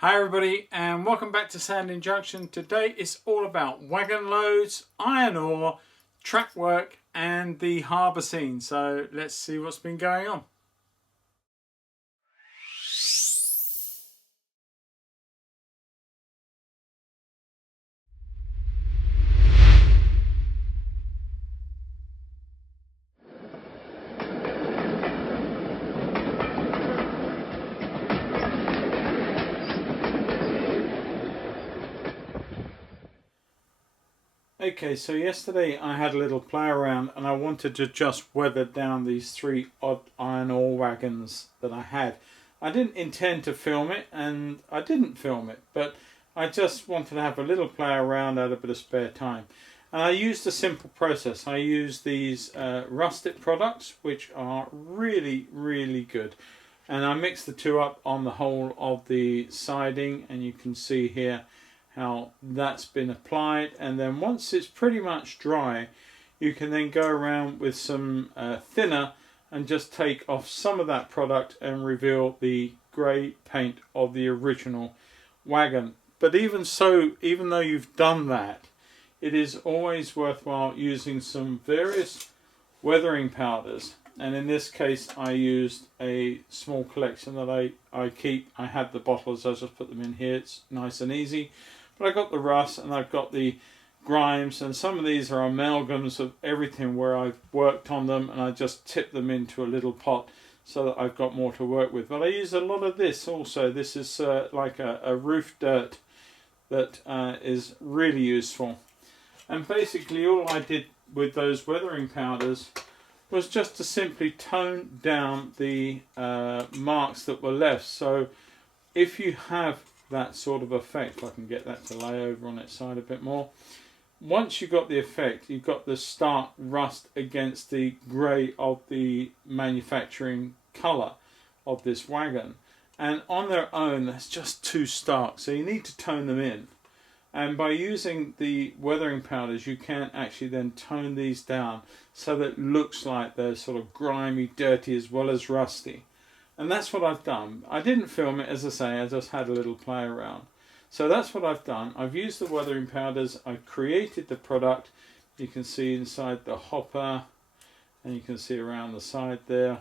Hi everybody and welcome back to Sandling Junction. Today it's all about wagon loads, iron ore, track work and the harbour scene. So let's see what's been going on. Okay, so yesterday I had a little play around and I wanted to just weather down these three odd iron ore wagons that I had. I didn't intend to film it and I didn't film it, but I just wanted to have a little play around, had a bit of spare time. And I used a simple process. I used these rustic products, which are really good. And I mixed the two up on the whole of the siding, and you can see here how that's been applied. And then once it's pretty much dry, you can then go around with some thinner and just take off some of that product and reveal the grey paint of the original wagon. But even so, even though you've done that, it is always worthwhile using some various weathering powders. And in this case I used a small collection that I keep. I had the bottles, I just put them in here, it's nice and easy. But I got the rust and I've got the grimes, and some of these are amalgams of everything where I've worked on them, and I just tip them into a little pot so that I've got more to work with. But I use a lot of this also. This is like a roof dirt that is really useful. And basically all I did with those weathering powders was just to simply tone down the marks that were left. So if you have that sort of effect, if I can get that to lay over on its side a bit more, once you've got the effect, you've got the stark rust against the grey of the manufacturing colour of this wagon, and on their own that's just too stark, so you need to tone them in. And by using the weathering powders you can actually then tone these down so that it looks like they're sort of grimy, dirty as well as rusty. And that's what I've done. I didn't film it, as I say, I just had a little play around. So that's what I've done. I've used the weathering powders, I've created the product. You can see inside the hopper and you can see around the side there.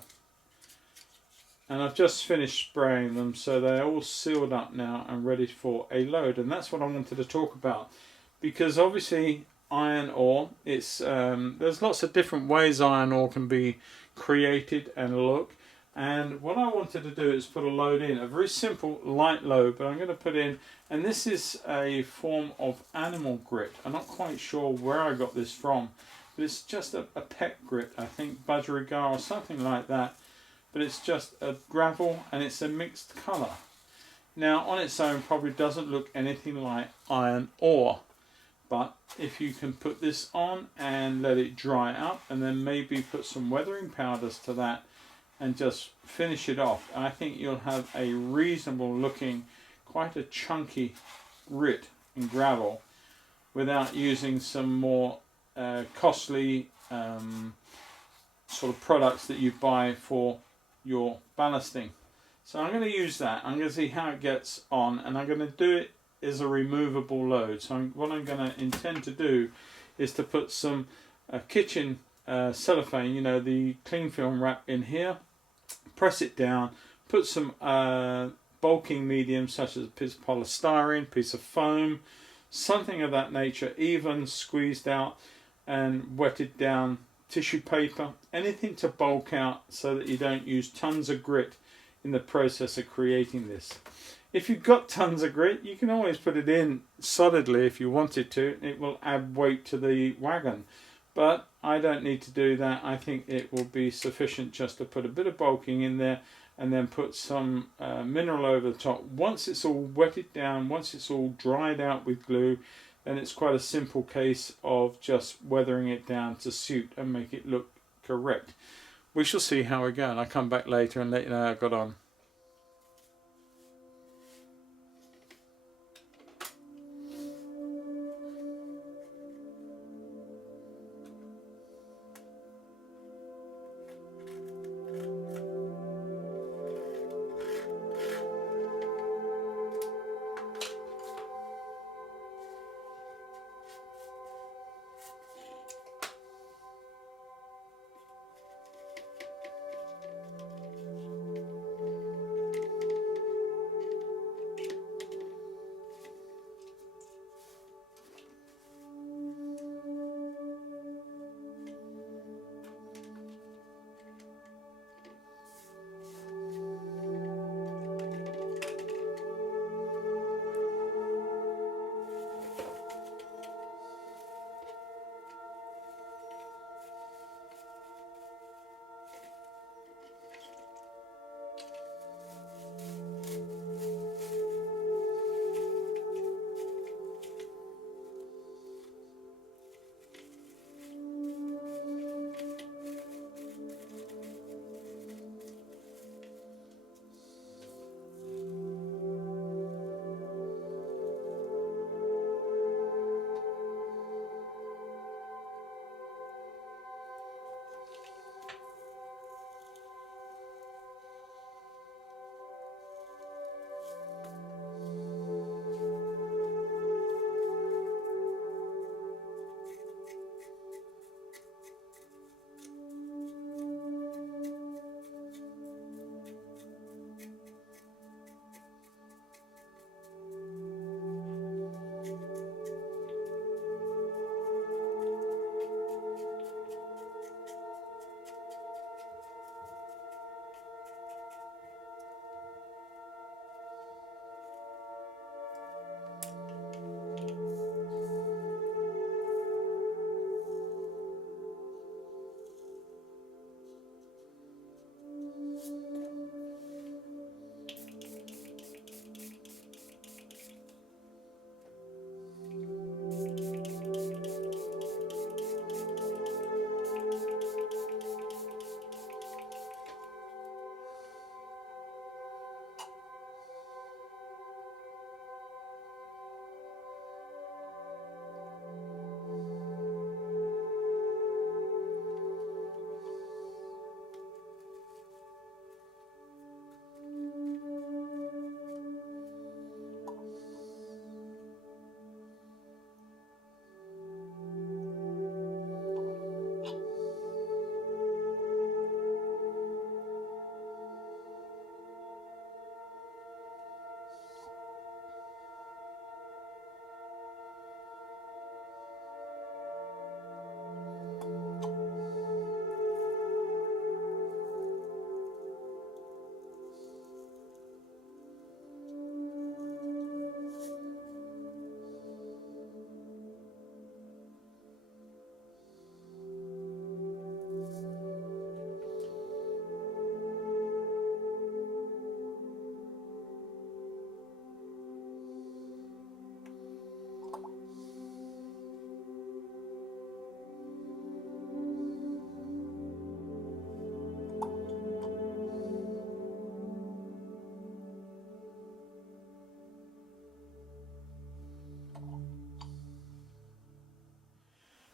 And I've just finished spraying them, so they're all sealed up now and ready for a load. And that's what I wanted to talk about, because obviously iron ore, it's there's lots of different ways iron ore can be created and look. And what I wanted to do is put a load in, a very simple light load, but I'm going to put in, and this is a form of animal grit. I'm not quite sure where I got this from, but it's just a pet grit, I think budgerigar or something like that. But it's just a gravel and it's a mixed colour. Now on its own probably doesn't look anything like iron ore, but if you can put this on and let it dry up and then maybe put some weathering powders to that and just finish it off, I think you'll have a reasonable looking, quite a chunky grit and gravel without using some more costly sort of products that you buy for your ballasting. So I'm going to use that. I'm going to see how it gets on, and I'm going to do it as a removable load. So what I'm going to intend to do is to put some kitchen cellophane, you know, the cling film wrap in here, press it down, put some bulking medium such as a piece of polystyrene, piece of foam, something of that nature, even squeezed out and wetted down tissue paper, anything to bulk out so that you don't use tons of grit in the process of creating this. If you've got tons of grit, you can always put it in solidly if you wanted to. It will add weight to the wagon, but I don't need to do that. I think it will be sufficient just to put a bit of bulking in there and then put some mineral over the top. Once it's all wetted down, once it's all dried out with glue, and it's quite a simple case of just weathering it down to suit and make it look correct. We shall see how we go, and I'll come back later and let you know how I got on.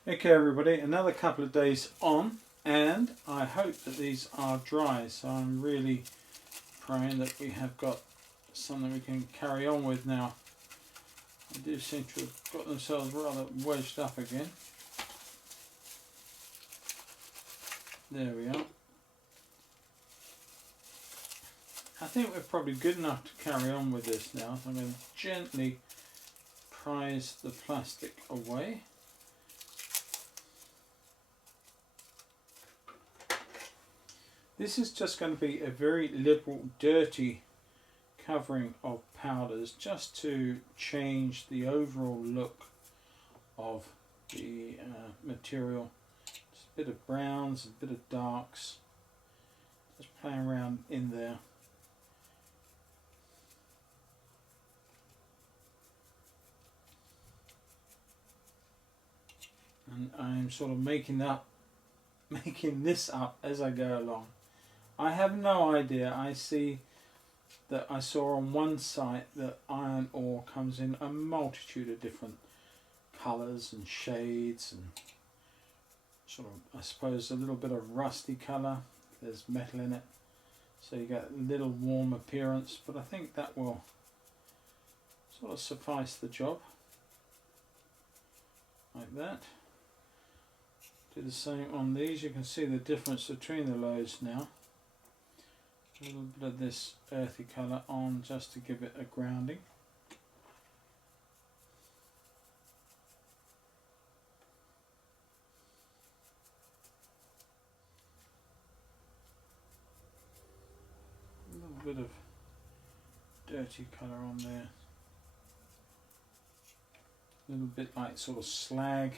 Okay everybody, another couple of days on, and I hope that these are dry, so I'm really praying that we have got something we can carry on with now. They do seem to have got themselves rather wedged up again. There we are. I think we're probably good enough to carry on with this now, so I'm going to gently prise the plastic away. This is just going to be a very liberal, dirty covering of powders just to change the overall look of the material. Just a bit of browns, a bit of darks, just playing around in there. And I'm sort of making this up as I go along. I have no idea. I see that I saw on one site that iron ore comes in a multitude of different colours and shades, and sort of, I suppose, a little bit of rusty colour. There's metal in it, so you get a little warm appearance, but I think that will sort of suffice the job. Like that. Do the same on these. You can see the difference between the loads now. A little bit of this earthy colour on just to give it a grounding. A little bit of dirty colour on there. A little bit like sort of slag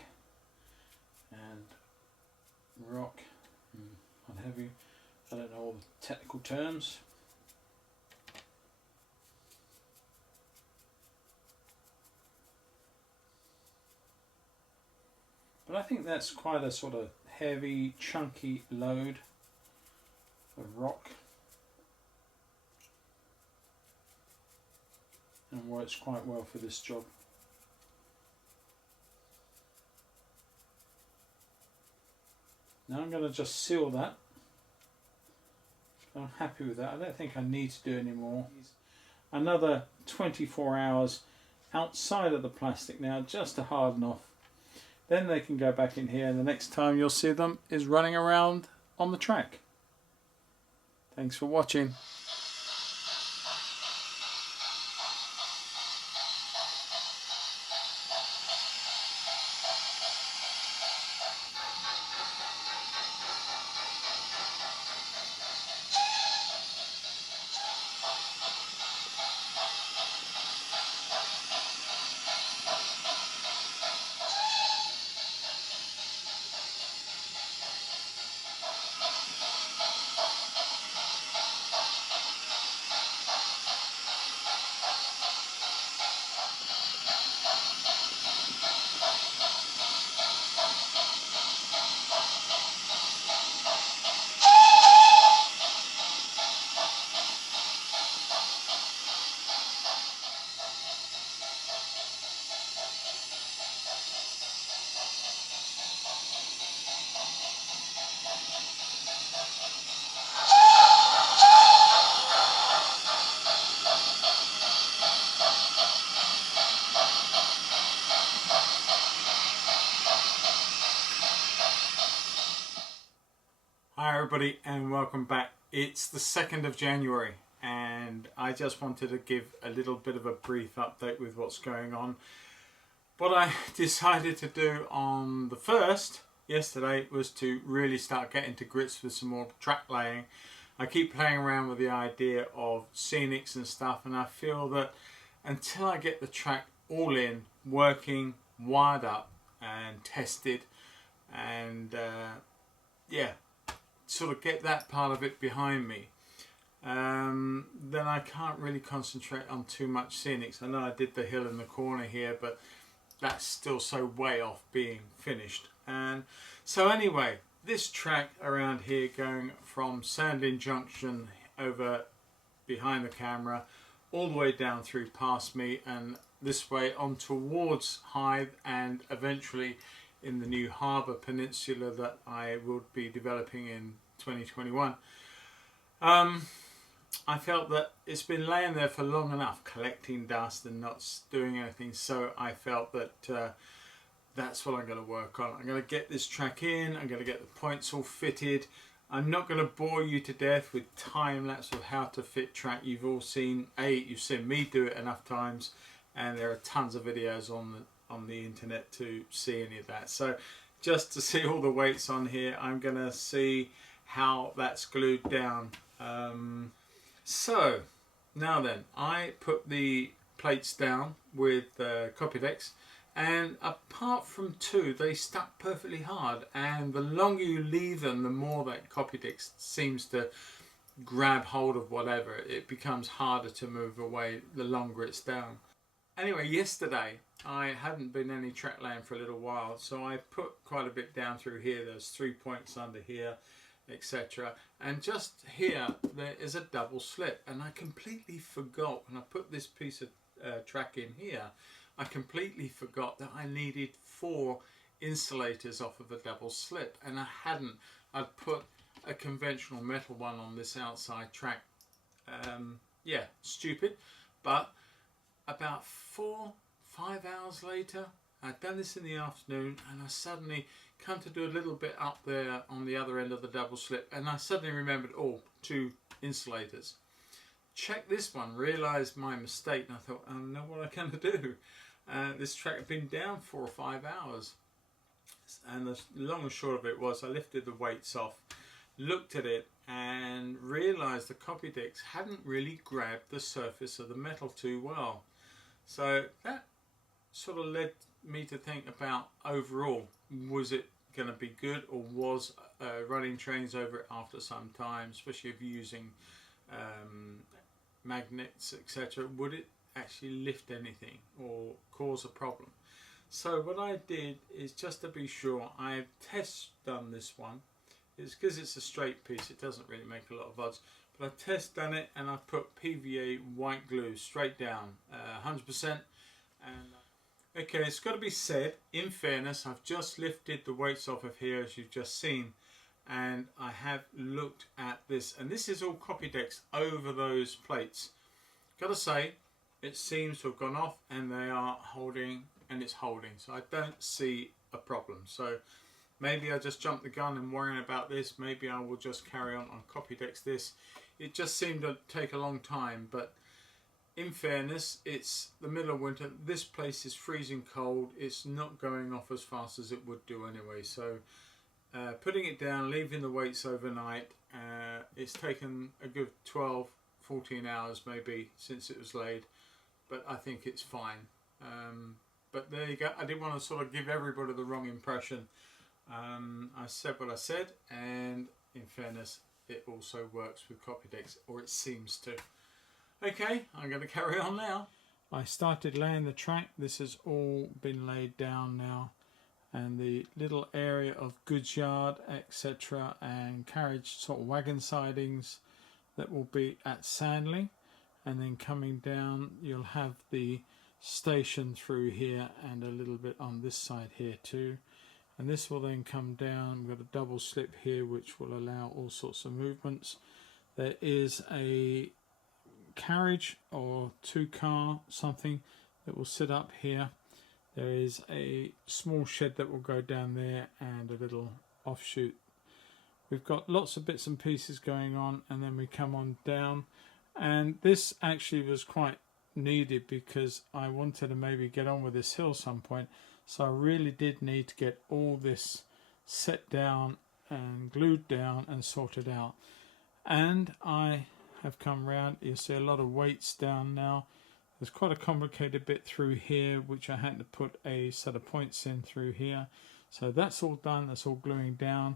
and rock and what have you. I don't know all the technical terms. But I think that's quite a sort of heavy, chunky load of rock. And works quite well for this job. Now I'm going to just seal that. I'm happy with that. I don't think I need to do any more. Another 24 hours outside of the plastic now, just to harden off. Then they can go back in here, and the next time you'll see them is running around on the track. Thanks for watching. Hi everybody and welcome back. It's the 2nd of January and I just wanted to give a little bit of a brief update with what's going on. What I decided to do on the 1st, yesterday, was to really start getting to grips with some more track laying. I keep playing around with the idea of scenics and stuff, and I feel that until I get the track all in, working, wired up and tested, and yeah, sort of get that part of it behind me, then I can't really concentrate on too much scenics. I know I did the hill in the corner here, but that's still so way off being finished. And so anyway, this track around here going from Sandling Junction over behind the camera all the way down through past me and this way on towards Hythe, and eventually in the new Harbour peninsula that I will be developing in 2021. I felt that it's been laying there for long enough, collecting dust and not doing anything, so I felt that that's what I'm going to work on. I'm going to get this track in, I'm going to get the points all fitted. I'm not going to bore you to death with time-lapse of how to fit track. You've all seen, you've seen me do it enough times, and there are tons of videos on the internet to see any of that. So just to see all the weights on here, I'm going to see how that's glued down. So now then, I put the plates down with Copydex, and apart from two, they stuck perfectly hard, and the longer you leave them, the more that Copydex seems to grab hold of whatever. It becomes harder to move away the longer it's down. Anyway, yesterday I hadn't been any track laying for a little while, so I put quite a bit down through here. There's 3 points under here, etc. And just here there is a double slip, and I completely forgot when I put this piece of track in here, I completely forgot that I needed 4 insulators off of a double slip, and I hadn't. I'd put a conventional metal one on this outside track. Yeah, stupid. But about 4-5 hours later, I'd done this in the afternoon, and I suddenly come to do a little bit up there on the other end of the double slip, and I suddenly remembered, 2 insulators. Check this one, realised my mistake, and I thought, I don't know what I'm going to do. This track had been down 4 or 5 hours, and the long and short of it was I lifted the weights off, looked at it, and realised the Copydex hadn't really grabbed the surface of the metal too well. So that sort of led me to think about, overall, was it going to be good, or was running trains over it after some time, especially if you're using magnets, etc., would it actually lift anything or cause a problem? So what I did is, just to be sure, I've test done this one. It's because it's a straight piece, it doesn't really make a lot of odds, but I've test done it, and I've put PVA white glue straight down, 100%. And okay, it's got to be said, in fairness, I've just lifted the weights off of here, as you've just seen, and I have looked at this, and this is all Copydex over those plates. Gotta say, it seems to have gone off, and they are holding, and it's holding, so I don't see a problem. So maybe I just jumped the gun and worrying about this. Maybe I will just carry on Copydex this. It just seemed to take a long time, but in fairness, it's the middle of winter. This place is freezing cold. It's not going off as fast as it would do anyway. So putting it down, leaving the weights overnight, it's taken a good 12-14 hours maybe since it was laid, but I think it's fine. But there you go. I didn't want to sort of give everybody the wrong impression. I said what I said, and in fairness, it also works with Copydex, or it seems to. Okay, I'm going to carry on now. I started laying the track. This has all been laid down now, and the little area of goods yard, etc., and carriage sort of wagon sidings that will be at Sandling, and then coming down you'll have the station through here and a little bit on this side here too. And this will then come down. We've got a double slip here which will allow all sorts of movements. There is a carriage or 2-car something that will sit up here. There is a small shed that will go down there, and a little offshoot. We've got lots of bits and pieces going on, and then we come on down, and this actually was quite needed because I wanted to maybe get on with this hill some point. So I really did need to get all this set down and glued down and sorted out. And I have come round. You see a lot of weights down now. There's quite a complicated bit through here which I had to put a set of points in through here. So that's all done. That's all gluing down.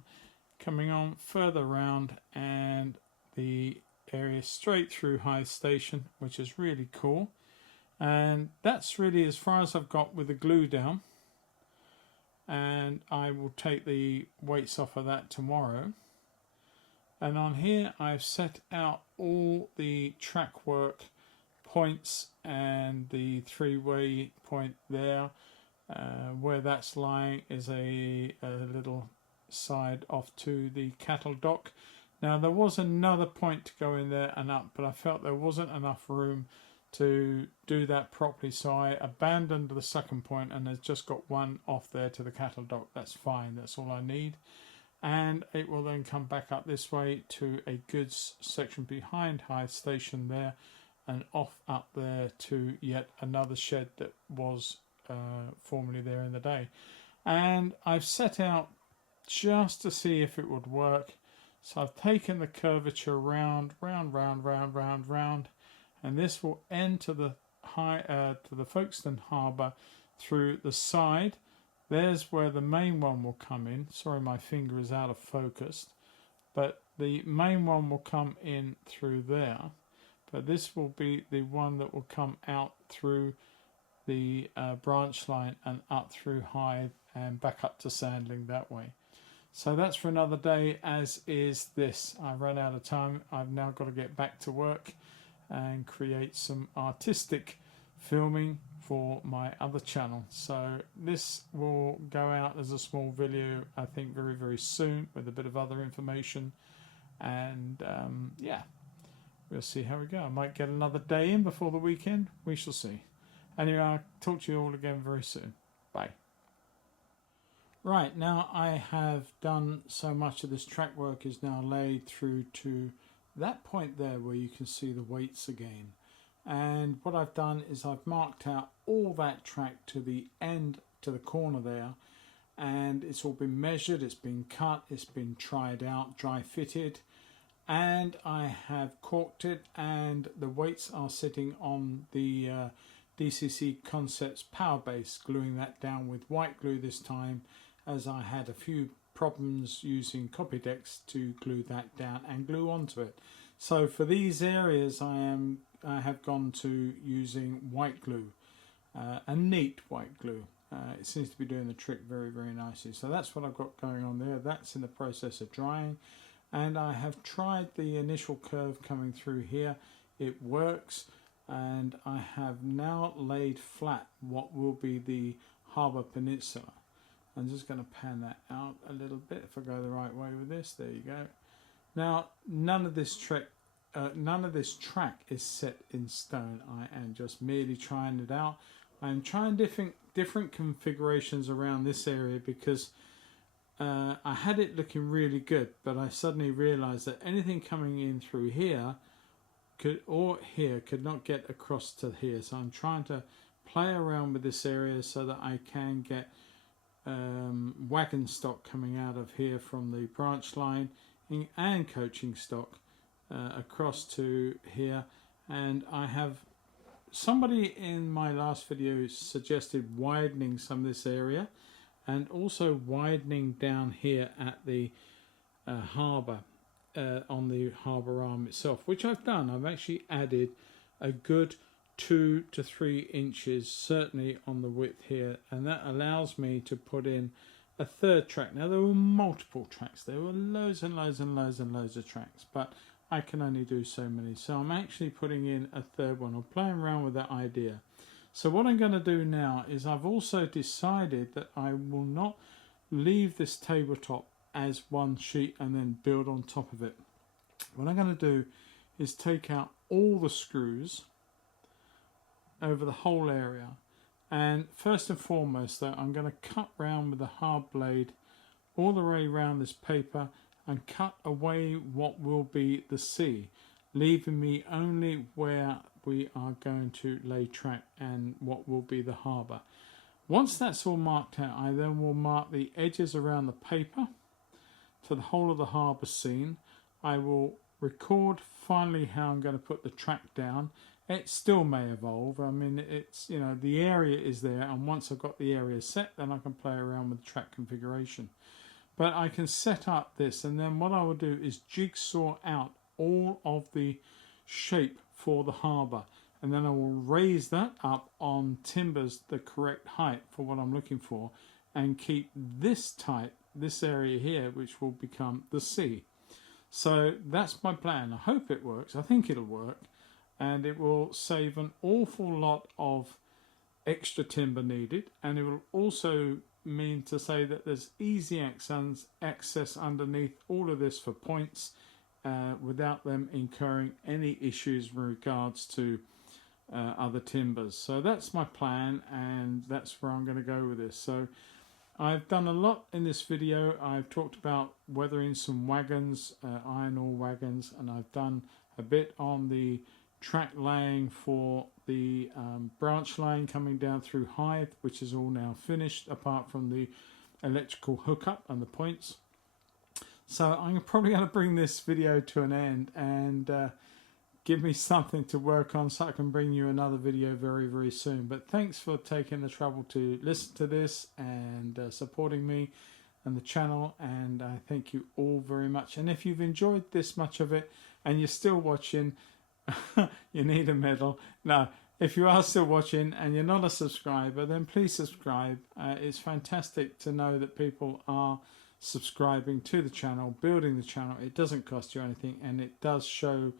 Coming on further round, and the area straight through High Station, which is really cool. And that's really as far as I've got with the glue down. And I will take the weights off of that tomorrow. And on here I've set out all the track work points and the 3-way point there, Where that's lying is a little side off to the cattle dock. Now there was another point to go in there and up, but I felt there wasn't enough room to do that properly, so I abandoned the second point and has just got one off there to the cattle dock. That's fine, that's all I need. And it will then come back up this way to a goods section behind High Station there, and off up there to yet another shed that was formerly there in the day. And I've set out just to see if it would work. So I've taken the curvature round, and this will end to the Folkestone Harbour through the side. There's where the main one will come in. Sorry, my finger is out of focus, but the main one will come in through there. But this will be the one that will come out through the branch line and up through Hythe and back up to Sandling that way. So that's for another day, as is this. I've run out of time. I've now got to get back to work and create some artistic filming for my other channel. So this will go out as a small video, I think, very, very soon, with a bit of other information. And yeah, we'll see how we go. I might get another day in before the weekend. We shall see. Anyway, I'll talk to you all again very soon. Bye. Right, now I have done so much of this track work is now laid through to that point there where you can see the weights again. And what I've done is I've marked out all that track to the end, to the corner there, and it's all been measured, it's been cut, it's been tried out, dry fitted, and I have corked it, and the weights are sitting on the DCC Concepts power base, gluing that down with white glue this time, as I had a few problems using Copydex to glue that down and glue onto it. So for these areas I have gone to using white glue, a neat white glue. It seems to be doing the trick very, very nicely. So that's what I've got going on there. That's in the process of drying, and I have tried the initial curve coming through here. It works, and I have now laid flat what will be the Harbour Peninsula. I'm just going to pan that out a little bit if I go the right way with this. There you go. Now, none of this track is set in stone. I am just merely trying it out. I'm trying different configurations around this area because I had it looking really good, but I suddenly realized that anything coming in through here could not get across to here. So I'm trying to play around with this area so that I can get wagon stock coming out of here from the branch line and coaching stock across to here. And I have somebody in my last video suggested widening some of this area and also widening down here at the harbour, on the harbour arm itself, which I've done. I've actually added a good 2 to 3 inches certainly on the width here, and that allows me to put in a third track. Now there were multiple tracks, there were loads and loads and loads and loads of tracks, but I can only do so many, so I'm actually putting in a third one. I'm playing around with that idea. So what I'm going to do now is I've also decided that I will not leave this tabletop as one sheet and then build on top of it. What I'm going to do is take out all the screws over the whole area, and first and foremost though, I'm going to cut round with a hard blade all the way around this paper and cut away what will be the sea, leaving me only where we are going to lay track and what will be the harbour. Once that's all marked out, I then will mark the edges around the paper to the whole of the harbour scene. I will record finally how I'm going to put the track down. It still may evolve. I mean, it's, you know, the area is there, and once I've got the area set, then I can play around with the track configuration. But I can set up this, and then what I will do is jigsaw out all of the shape for the harbour, and then I will raise that up on timbers the correct height for what I'm looking for, and keep this tight, this area here, which will become the sea. So that's my plan. I hope it works. I think it'll work. And it will save an awful lot of extra timber needed, and it will also mean to say that there's easy access underneath all of this for points without them incurring any issues in regards to other timbers. So that's my plan, and that's where I'm going to go with this. So I've done a lot in this video. I've talked about weathering some wagons, iron ore wagons, and I've done a bit on the track laying for the branch line coming down through Hythe, which is all now finished apart from the electrical hookup and the points. So I'm probably going to bring this video to an end and give me something to work on so I can bring you another video very, very soon. But thanks for taking the trouble to listen to this and supporting me and the channel, and I thank you all very much. And if you've enjoyed this much of it and you're still watching, you need a medal. No, if you are still watching and you're not a subscriber, then please subscribe. It's fantastic to know that people are subscribing to the channel, building the channel. It doesn't cost you anything, and it does show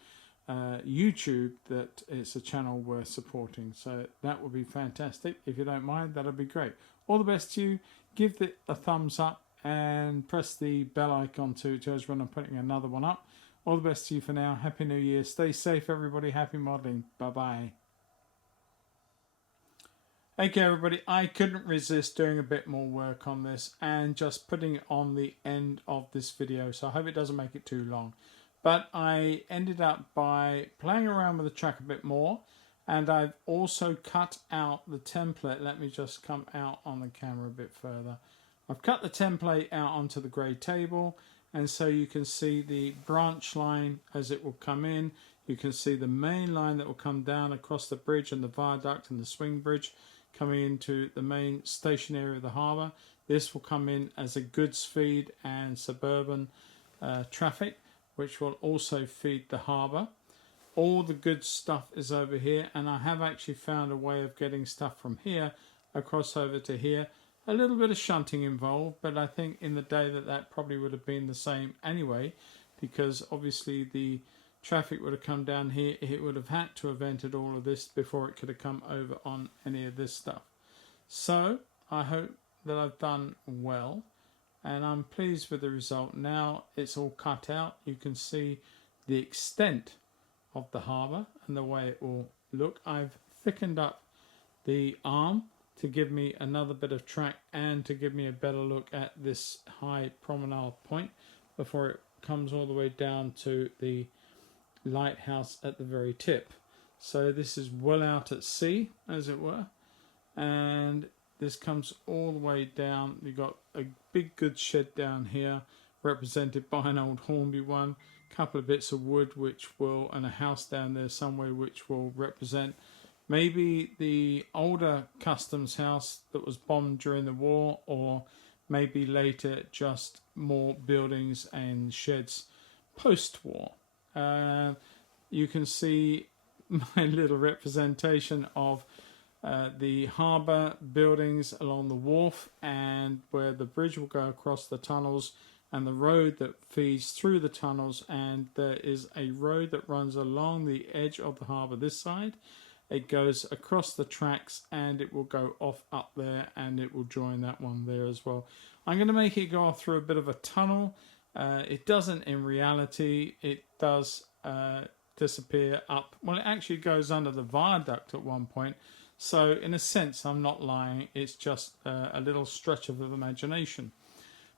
YouTube that it's a channel worth supporting. So that would be fantastic. If you don't mind, that'll be great. All the best to you. Give it a thumbs up and press the bell icon to tell us when I'm putting another one up. All the best to you for now. Happy New Year. Stay safe, everybody. Happy modelling. Bye-bye. Okay, everybody. I couldn't resist doing a bit more work on this and just putting it on the end of this video. So I hope it doesn't make it too long. But I ended up by playing around with the track a bit more. And I've also cut out the template. Let me just come out on the camera a bit further. I've cut the template out onto the grey table. And so you can see the branch line as it will come in. You can see the main line that will come down across the bridge and the viaduct and the swing bridge coming into the main station area of the harbour. This will come in as a goods feed and suburban traffic, which will also feed the harbour. All the goods stuff is over here, and I have actually found a way of getting stuff from here across over to here. A little bit of shunting involved, but I think in the day that probably would have been the same anyway, because obviously the traffic would have come down here. It would have had to have entered all of this before it could have come over on any of this stuff. So I hope that I've done well, and I'm pleased with the result. Now it's all cut out. You can see the extent of the harbour and the way it will look. I've thickened up the arm to give me another bit of track and to give me a better look at this high promenade point before it comes all the way down to the lighthouse at the very tip. So this is well out at sea, as it were, and this comes all the way down. You've got a big goods shed down here represented by an old Hornby one, a couple of bits of wood which will, and a house down there somewhere which will represent maybe the older customs house that was bombed during the war, or maybe later just more buildings and sheds post-war. You can see my little representation of the harbour buildings along the wharf, and where the bridge will go across the tunnels, and the road that feeds through the tunnels, and there is a road that runs along the edge of the harbour this side. It goes across the tracks and it will go off up there, and it will join that one there as well. I'm going to make it go off through a bit of a tunnel. It doesn't in reality. It does disappear up. Well, it actually goes under the viaduct at one point. So in a sense, I'm not lying. It's just a little stretch of imagination.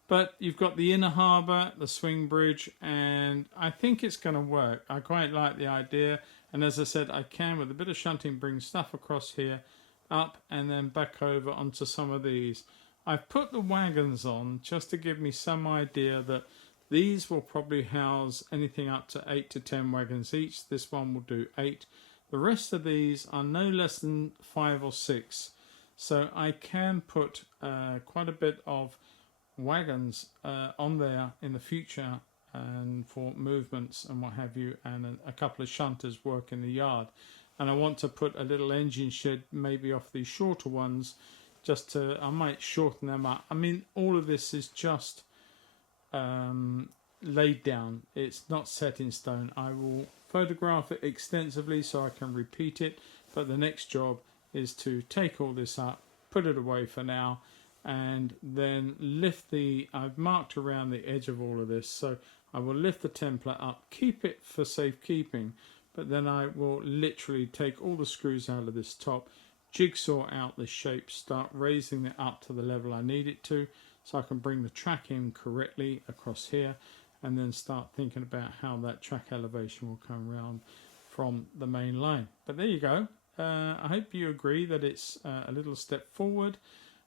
But you've got the inner harbour, the swing bridge, and I think it's going to work. I quite like the idea. And as I said, I can, with a bit of shunting, bring stuff across here, up, and then back over onto some of these. I've put the wagons on just to give me some idea that these will probably house anything up to 8 to 10 wagons each. This one will do 8. The rest of these are no less than 5 or 6. So I can put quite a bit of wagons on there in the future, and for movements and what have you, and a couple of shunters work in the yard. And I want to put a little engine shed maybe off these shorter ones, just to, I might shorten them up. I mean, all of this is just laid down. It's not set in stone. I will photograph it extensively so I can repeat it, but the next job is to take all this up, put it away for now, and then lift I've marked around the edge of all of this, so I will lift the template up, keep it for safekeeping, but then I will literally take all the screws out of this top, jigsaw out the shape, start raising it up to the level I need it to, so I can bring the track in correctly across here, and then start thinking about how that track elevation will come around from the main line. But there you go. I hope you agree that it's a little step forward,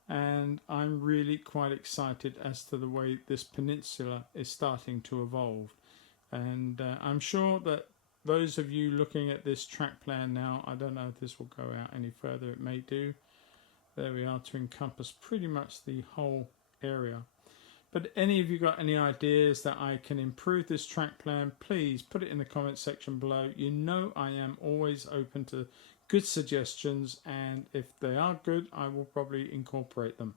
and I'm really quite excited as to the way this peninsula is starting to evolve. And I'm sure that those of you looking at this track plan now, I don't know if this will go out any further, it may do. There we are, to encompass pretty much the whole area. But any of you got any ideas that I can improve this track plan, please put it in the comment section below. You know I am always open to good suggestions, and if they are good, I will probably incorporate them.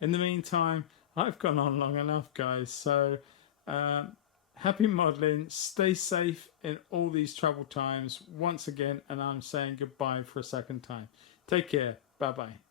In the meantime, I've gone on long enough, guys, so happy modelling, stay safe in all these troubled times once again, and I'm saying goodbye for a second time. Take care, bye bye.